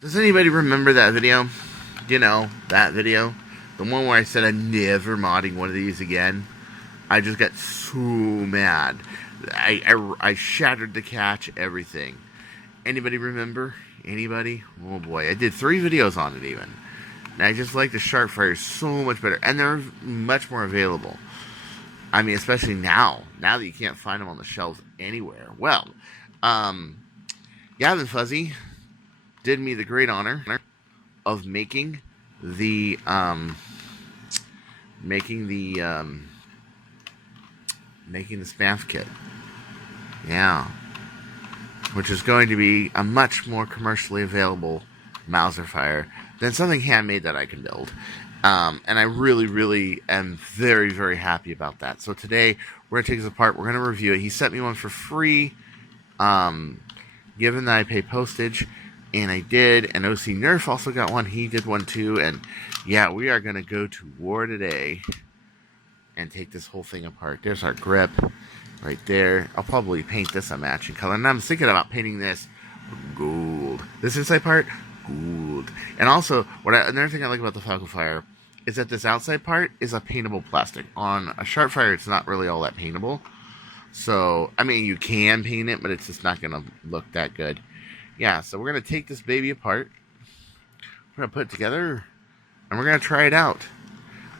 Does anybody remember that video? You know, that video? The one where I said I'm never modding one of these again? I just got so mad. I shattered the catch, everything. Anybody remember? Anybody? Oh boy, I did 3 videos on it even. And I just like the Sharpfire so much better. And they're much more available. I mean, especially now that you can't find them on the shelves anywhere. Well, Gavin Fuzzy did me the great honor of making the SPAMF kit. Yeah, which is going to be a much more commercially available Mauser fire than something handmade that I can build. And I really am very, very happy about that. So today, we're going to take this apart. We're going to review it. He sent me one for free, given that I pay postage, and I did. And OC Nerf also got one. He did one too. And yeah, we are going to go to war today and take this whole thing apart. There's our grip right there. I'll probably paint this a matching color. And I'm thinking about painting this gold. This inside part, gold. And also, another thing I like about the Falcon Fire is that this outside part is a paintable plastic. On a Sharpfire, it's not really all that paintable. So, I mean, you can paint it, but it's just not going to look that good. Yeah, so we're going to take this baby apart. We're going to put it together, and we're going to try it out.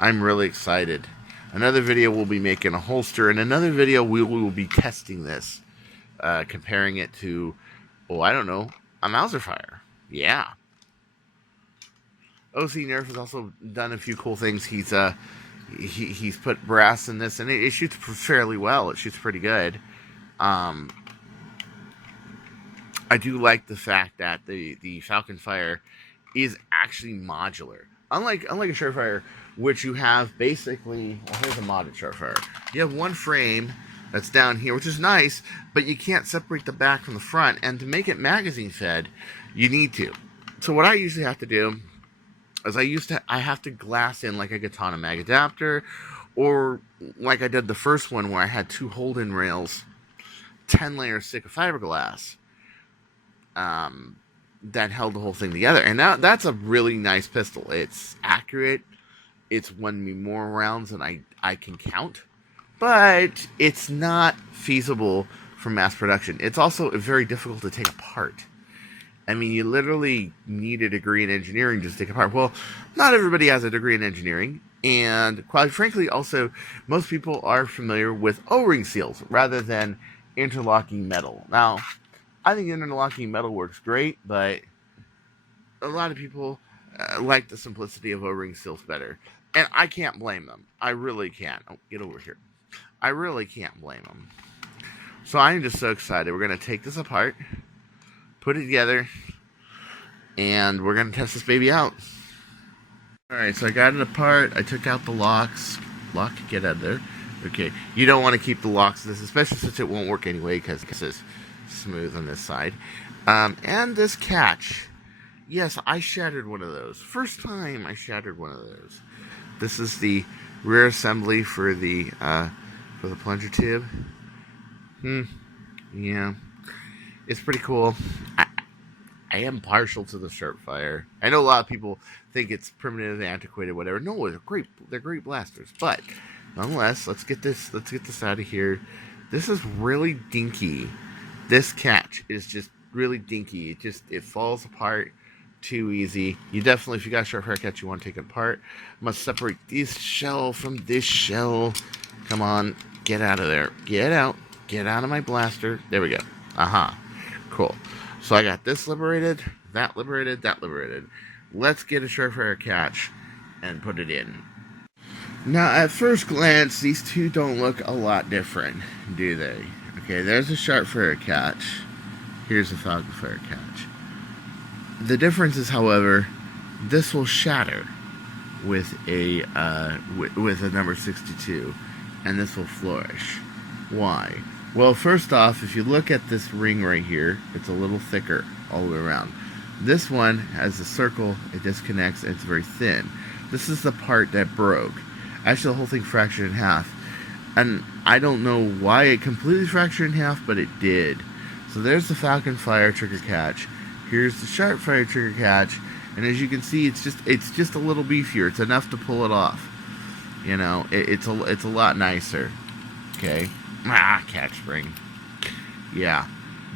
I'm really excited. Another video we'll be making a holster, and another video we will be testing this, comparing it to, I don't know, a Mauser fire. Yeah. OC Nerf has also done a few cool things. He's put brass in this, and it shoots fairly well. It shoots pretty good. I do like the fact that the Falcon Fire is actually modular. Unlike a Sharpfire, which you have basically, here's a modded Sharpfire. You have one frame that's down here, which is nice, but you can't separate the back from the front, and to make it magazine fed, you need to. So what I usually have to do is I have to glass in like a Katana mag adapter, or like I did the first one where I had 2 hold-in rails, 10 layers thick of fiberglass, that held the whole thing together. And that's a really nice pistol. It's accurate. It's won me more rounds than I can count. But it's not feasible for mass production. It's also very difficult to take apart. I mean, you literally need a degree in engineering just to take apart. Well, not everybody has a degree in engineering. And quite frankly, also, most people are familiar with O-ring seals rather than interlocking metal. Now, I think interlocking metal works great, but a lot of people like the simplicity of O-ring seals better. And I can't blame them. I really can't. Oh, get over here. I really can't blame them. So I'm just so excited. We're going to take this apart, put it together, and we're going to test this baby out. Alright, so I got it apart. I took out the locks. Lock, get out of there. Okay, you don't want to keep the locks in this, especially since it won't work anyway, because this is smooth on this side. And this catch. Yes, I shattered one of those. First time I shattered one of those. This is the rear assembly for the plunger tube. Yeah. It's pretty cool. I am partial to the Sharpfire. I know a lot of people think it's primitive, antiquated, whatever. No, they're great blasters. But nonetheless, let's get this out of here. This is really dinky. This catch is just really dinky. It falls apart too easy. You definitely, if you got a Sharpfire catch, you want to take it apart. Must separate this shell from this shell. Come on, get out of there. Get out of my blaster. There we go. Cool. So I got this liberated, that liberated, that liberated. Let's get a Sharpfire catch and put it in. Now, at first glance, these two don't look a lot different, do they? Okay, there's a Sharpfire catch. Here's a Falcon Fire catch. The difference is, however, this will shatter with a number 62, and this will flourish. Why? Well, first off, if you look at this ring right here, it's a little thicker all the way around. This one has a circle, it disconnects, and it's very thin. This is the part that broke. Actually, the whole thing fractured in half. And I don't know why it completely fractured in half, but it did. So there's the Falcon Fire trigger catch. Here's the Sharpfire trigger catch, and as you can see, it's just a little beefier. It's enough to pull it off. You know, it's a lot nicer. Okay, catch spring. Yeah,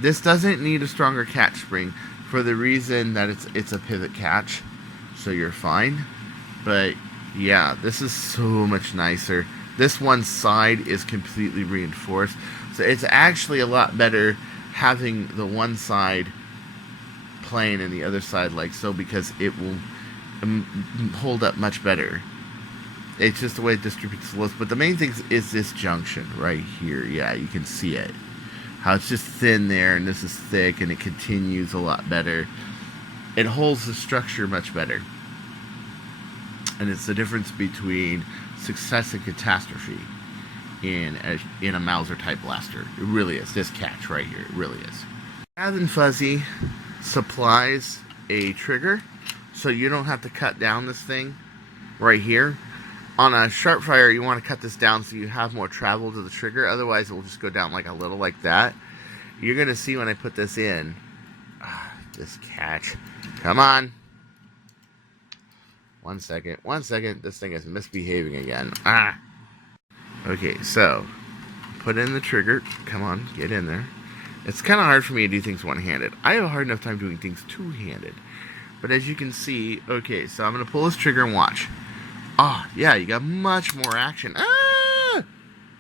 this doesn't need a stronger catch spring for the reason that it's a pivot catch, so you're fine. But yeah, this is so much nicer. This one side is completely reinforced, so it's actually a lot better having the one side plain and the other side like so, because it will hold up much better. It's just the way it distributes the loads. But the main thing is this junction right here. Yeah, you can see it. How it's just thin there, and this is thick, and it continues a lot better. It holds the structure much better. And it's the difference between success and catastrophe in a Mauser type blaster. It really is. This catch right here, it really is. Gavin Fuzzy supplies a trigger, so you don't have to cut down this thing right here. On a Sharpfire, you want to cut this down so you have more travel to the trigger. Otherwise, it will just go down like a little like that. You're going to see when I put this in. This catch. Come on. 1 second. 1 second. This thing is misbehaving again. Okay, so put in the trigger. Come on, get in there. It's kind of hard for me to do things one-handed. I have a hard enough time doing things two-handed. But as you can see, okay, so I'm going to pull this trigger and watch. Oh, yeah, you got much more action.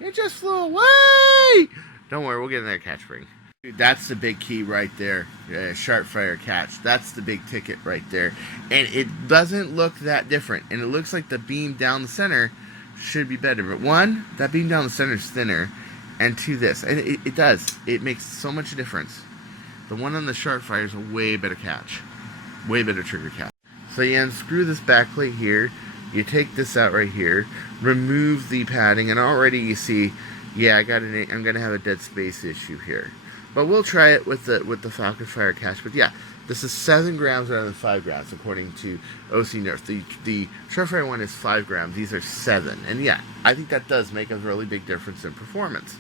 It just flew away. Don't worry, we'll get in there, catch spring. Dude, that's the big key right there. Sharpfire catch. That's the big ticket right there. And it doesn't look that different. And it looks like the beam down the center should be better. But one, that beam down the center is thinner. And two, this. And it does. It makes so much difference. The one on the Sharpfire is a way better catch. Way better trigger catch. So you unscrew this back plate here. You take this out right here. Remove the padding. And already you see, yeah, I'm going to have a dead space issue here. But we'll try it with the Falcon Fire catch. But yeah, this is 7 grams rather than 5 grams, according to OC Nerf. The Sharpfire one is 5 grams. These are 7. And yeah, I think that does make a really big difference in performance.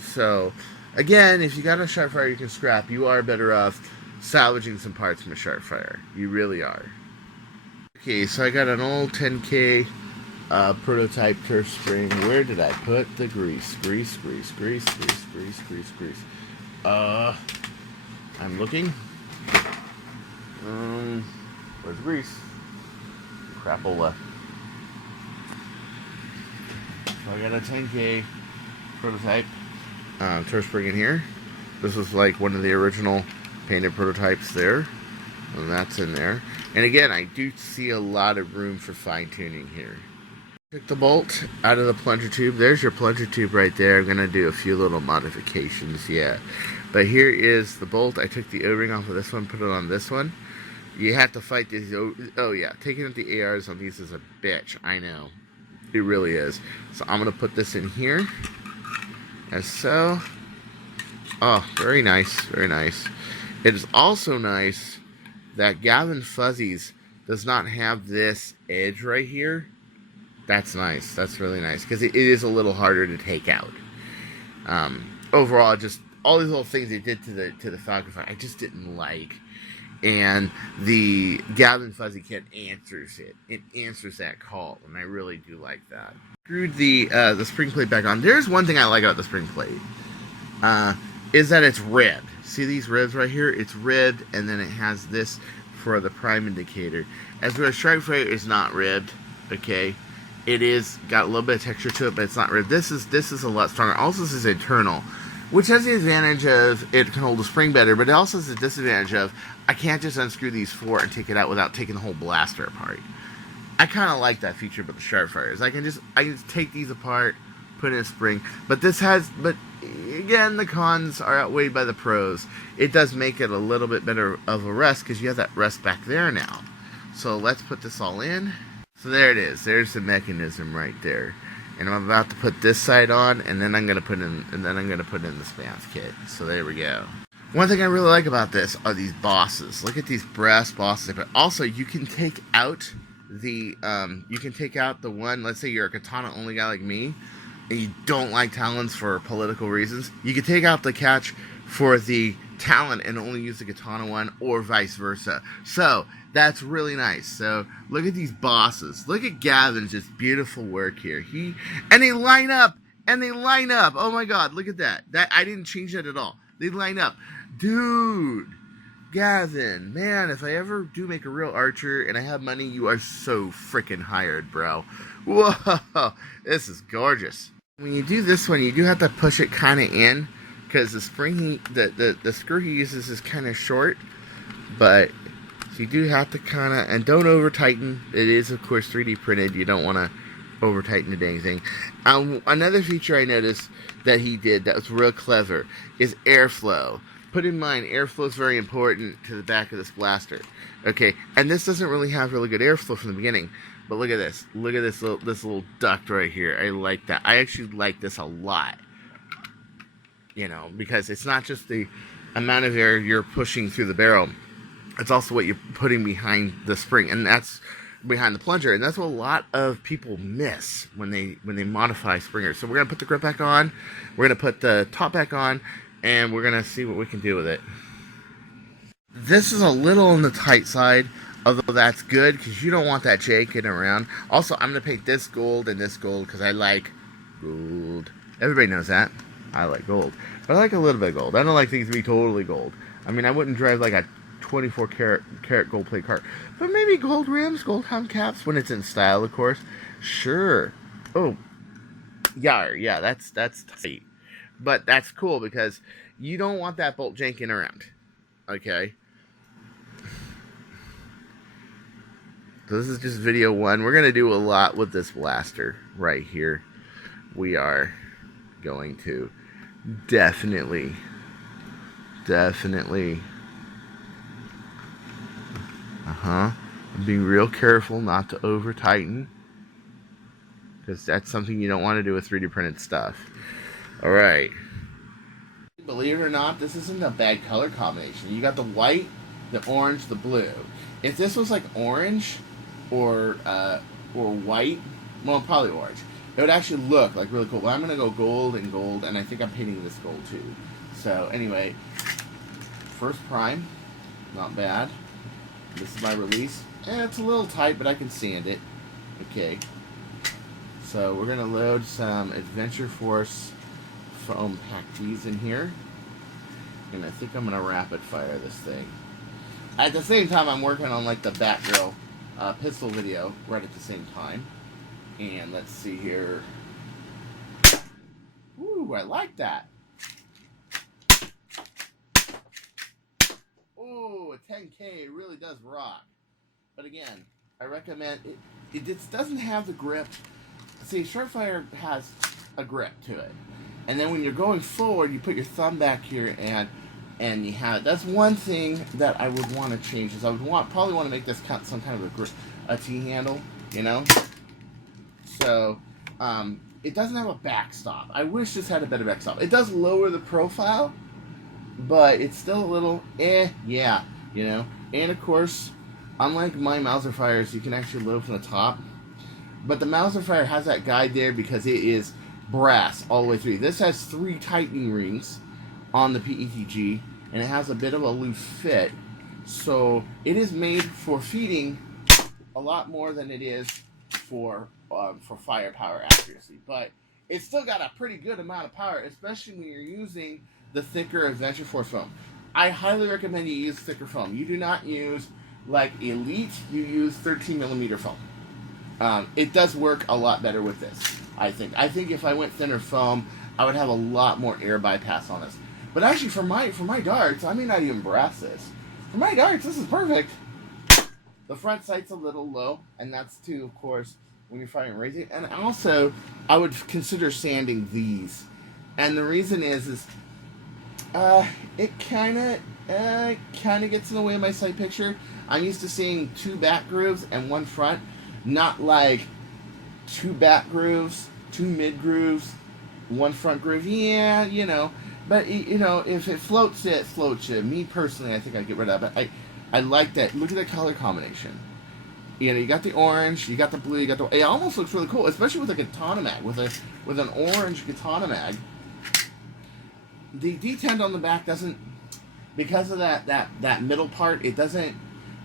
So, again, if you got a Sharpfire you can scrap, you are better off salvaging some parts from a Sharpfire. You really are. Okay, so I got an old 10K prototype turf spring. Where did I put the grease? Grease. I'm looking. Where's the grease? Crapola. So I got a 10K prototype turf spring in here. This was like one of the original painted prototypes there. And that's in there. And again, I do see a lot of room for fine-tuning here. Took the bolt out of the plunger tube. There's your plunger tube right there. I'm going to do a few little modifications, yeah. But here is the bolt. I took the O-ring off of this one, put it on this one. You have to fight these. Oh, yeah. Taking out the ARs on these is a bitch. I know. It really is. So I'm going to put this in here. As so. Oh, very nice. Very nice. It is also nice that Gavin Fuzzy's does not have this edge right here. That's nice. That's really nice, because it is a little harder to take out. Overall, just all these little things they did to the Falcon Fire, I just didn't like. And the Gavin Fuzzy kit answers it. It answers that call, and I really do like that. Screwed the spring plate back on. There's one thing I like about the spring plate, is that it's ribbed. See these ribs right here? It's ribbed, and then it has this for the prime indicator. As where a Sharpfire is not ribbed, okay? It is got a little bit of texture to it, but it's not ribbed. This is a lot stronger. Also, this is internal, which has the advantage of it can hold the spring better, but it also has the disadvantage of I can't just unscrew these 4 and take it out without taking the whole blaster apart. I kind of like that feature about the Sharpfires. I can just take these apart, put in a spring. But again, the cons are outweighed by the pros. It does make it a little bit better of a rest because you have that rest back there now. So let's put this all in. So there it is. There's the mechanism right there. And I'm about to put this side on, and then I'm gonna put in the SPAMF kit. So there we go. One thing I really like about this are these bosses. Look at these brass bosses. But also, you can take out the one. Let's say you're a katana only guy like me, and you don't like talons for political reasons. You can take out the catch for the talent and only use the katana one, or vice versa. So that's really nice. So look at these bosses. Look at Gavin's just beautiful work here. And they line up, and they line up. Oh my god, look at that. I didn't change that at all. They line up. Dude, Gavin, man, if I ever do make a real archer and I have money, you are so freaking hired, bro. Whoa, this is gorgeous. When you do this one, you do have to push it kind of in, because the spring, the screw he uses is kind of short, but so you do have to kind of, and don't over tighten. It is of course 3D printed. You don't want to over tighten the dang thing. Another feature I noticed that he did that was real clever is airflow. Put in mind, airflow is very important to the back of this blaster. Okay, and this doesn't really have really good airflow from the beginning. But look at this. Look at this little duct right here. I like that. I actually like this a lot. You know, because it's not just the amount of air you're pushing through the barrel. It's also what you're putting behind the spring, and that's behind the plunger. And that's what a lot of people miss when they modify springers. So we're gonna put the grip back on. We're gonna put the top back on, and we're gonna see what we can do with it. This is a little on the tight side, although that's good because you don't want that shaking around. Also, I'm going to paint this gold and this gold because I like gold. Everybody knows that. I like gold. But I like a little bit of gold. I don't like things to be totally gold. I mean, I wouldn't drive like a 24 karat gold plate car. But maybe gold rims, gold hubcaps when it's in style, of course. Sure. Oh, yeah, that's tight. But that's cool because you don't want that bolt janking around. Okay? So this is just video one. We're going to do a lot with this blaster right here. We are going to definitely be real careful not to over tighten, because that's something you don't want to do with 3D printed stuff. Alright. Believe it or not, this isn't a bad color combination. You got the white, the orange, the blue. If this was like orange or white, well, probably orange, it would actually look like really cool. But I'm gonna go gold, and I think I'm painting this gold too. So anyway, first prime, not bad. This is my release. It's a little tight, but I can sand it. Okay. So we're gonna load some Adventure Force foam packies in here, and I think I'm gonna rapid fire this thing. At the same time, I'm working on like the Batgirl pistol video right at the same time. And let's see here. Ooh, I like that. Ooh, a 10K really does rock. But again, I recommend it. It just doesn't have the grip. See, Sharpfire has a grip to it. And then when you're going forward, you put your thumb back here and you have it. That's one thing that I would want to change. Is I would probably want to make this some kind of a T-handle, you know. So it doesn't have a backstop. I wish this had a better backstop. It does lower the profile, but it's still a little yeah, you know. And of course, unlike my Mauser fires, you can actually load from the top. But the Mauser fire has that guide there because it is brass all the way through. This has 3 tightening rings on the PETG, and it has a bit of a loose fit. So it is made for feeding a lot more than it is for firepower accuracy. But it's still got a pretty good amount of power, especially when you're using the thicker Adventure Force foam. I highly recommend you use thicker foam. You do not use like Elite, you use 13mm foam. It does work a lot better with this, I think. I think if I went thinner foam, I would have a lot more air bypass on this. But actually, for my darts, I may not even brass this. For my darts, this is perfect. The front sight's a little low, and that's too, of course, when you're firing raising. And also, I would consider sanding these. And the reason is it kind of gets in the way of my sight picture. I'm used to seeing 2 back grooves and 1 front. Not like 2 back grooves, 2 mid grooves, 1 front groove. Yeah, you know. But, you know, if it floats you, it floats you. Me, personally, I think I'd get rid of it. I like that. Look at the color combination. You know, you got the orange, you got the blue, you got the... It almost looks really cool, especially with a katana mag, with an orange katana mag. The detent on the back doesn't because of that middle part, it doesn't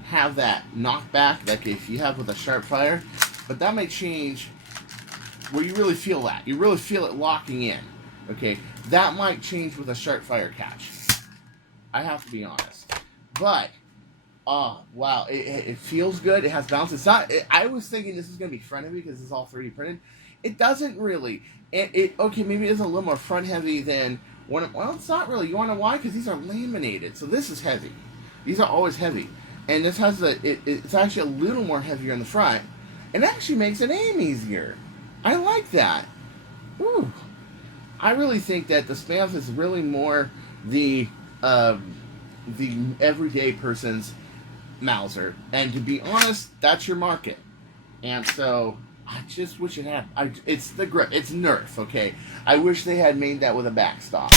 have that knockback like if you have with a sharp fire. But that may change where you really feel that. You really feel it locking in. Okay, that might change with a sharp fire catch. I have to be honest. But, oh, wow, it feels good. It has bounce. It's not, I was thinking this is going to be front heavy because it's all 3D printed. It doesn't really. Okay, maybe it's a little more front heavy than one. Well, it's not really. You want to know why? Because these are laminated. So this is heavy. These are always heavy. And this has it's actually a little more heavier in the front. And it actually makes it aim easier. I like that. Ooh. I really think that the SPAMF is really more the everyday person's Mauser. And to be honest, that's your market. And so, I just wish it had... it's the grip. It's Nerf, okay? I wish they had made that with a backstop.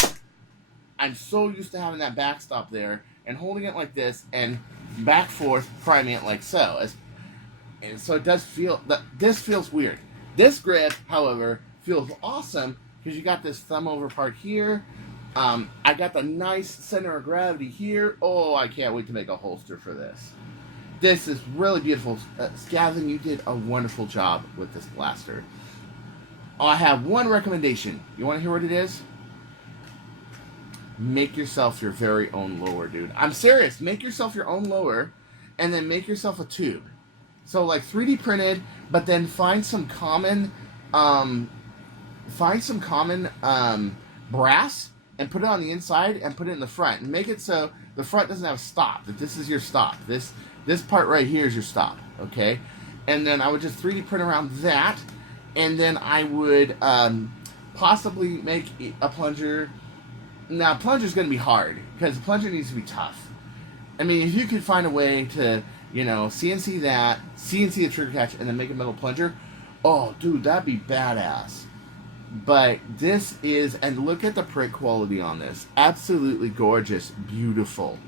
I'm so used to having that backstop there and holding it like this and back forth, priming it like so. And so it does feel... This feels weird. This grip, however, feels awesome because you got this thumb over part here. I got the nice center of gravity here. Oh, I can't wait to make a holster for this. This is really beautiful. Gavin, you did a wonderful job with this blaster. I have one recommendation. You want to hear what it is? Make yourself your very own lower, dude. I'm serious. Make yourself your own lower, and then make yourself a tube. So, like 3D printed, but then find some common, brass and put it on the inside and put it in the front and make it so the front doesn't have a stop. That this is your stop. This part right here is your stop, okay? And then I would just 3D print around that, and then I would possibly make a plunger. Now, plunger's going to be hard, because the plunger needs to be tough. I mean, if you could find a way to, you know, CNC that, CNC the trigger catch, and then make a metal plunger, oh, dude, that'd be badass. But this is, and look at the print quality on this. Absolutely gorgeous, beautiful.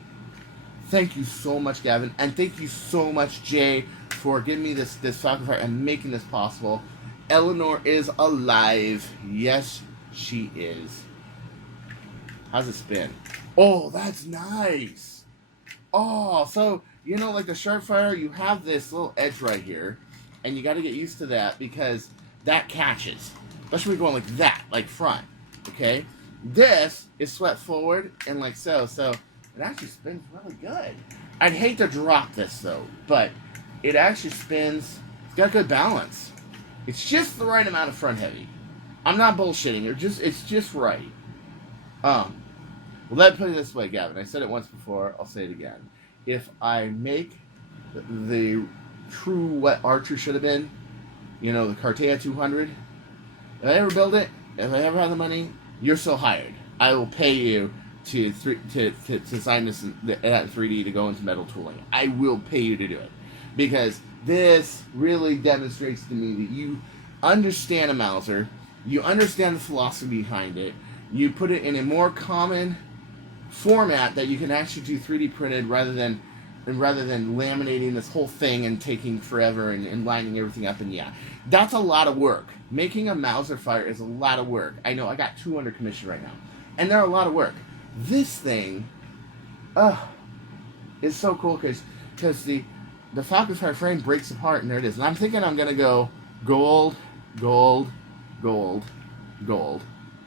Thank you so much, Gavin, and thank you so much, Jay, for giving me this Falcon Fire and making this possible. Eleanor is alive. Yes, she is. How's it spin? Oh, that's nice. Oh, so, you know, like the sharp fire, you have this little edge right here, and you got to get used to that because that catches. Especially when you're going like that, like front, okay? This is swept forward and like so, so it actually spins really good. I'd hate to drop this though, but it actually spins, it's got good balance. It's just the right amount of front heavy. I'm not bullshitting, it's just right. Well, let me put it this way, Gavin. I said it once before, I'll say it again. If I make the true what Archer should have been, you know, the Cartaya 200, if I ever build it, if I ever have the money, you're still hired. I will pay you to sign this at 3D to go into metal tooling. I will pay you to do it. Because this really demonstrates to me that you understand a Mauser, you understand the philosophy behind it, you put it in a more common format that you can actually do 3D printed rather than laminating this whole thing and taking forever and lining everything up. And yeah, that's a lot of work. Making a Mauser fire is a lot of work. I know, I got 2 under commission right now. And they're a lot of work. This thing, is so cool because the Falcon Fire frame breaks apart and there it is. And I'm thinking I'm going to go gold, gold, gold, gold,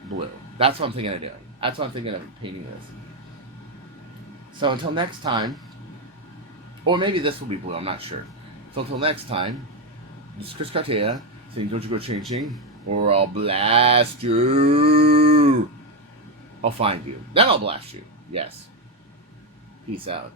blue. That's what I'm thinking of doing. That's what I'm thinking of painting this. So until next time, or maybe this will be blue, I'm not sure. So until next time, this is Chris Cartaya saying, don't you go changing, or I'll blast you. I'll find you. Then I'll blast you. Yes. Peace out.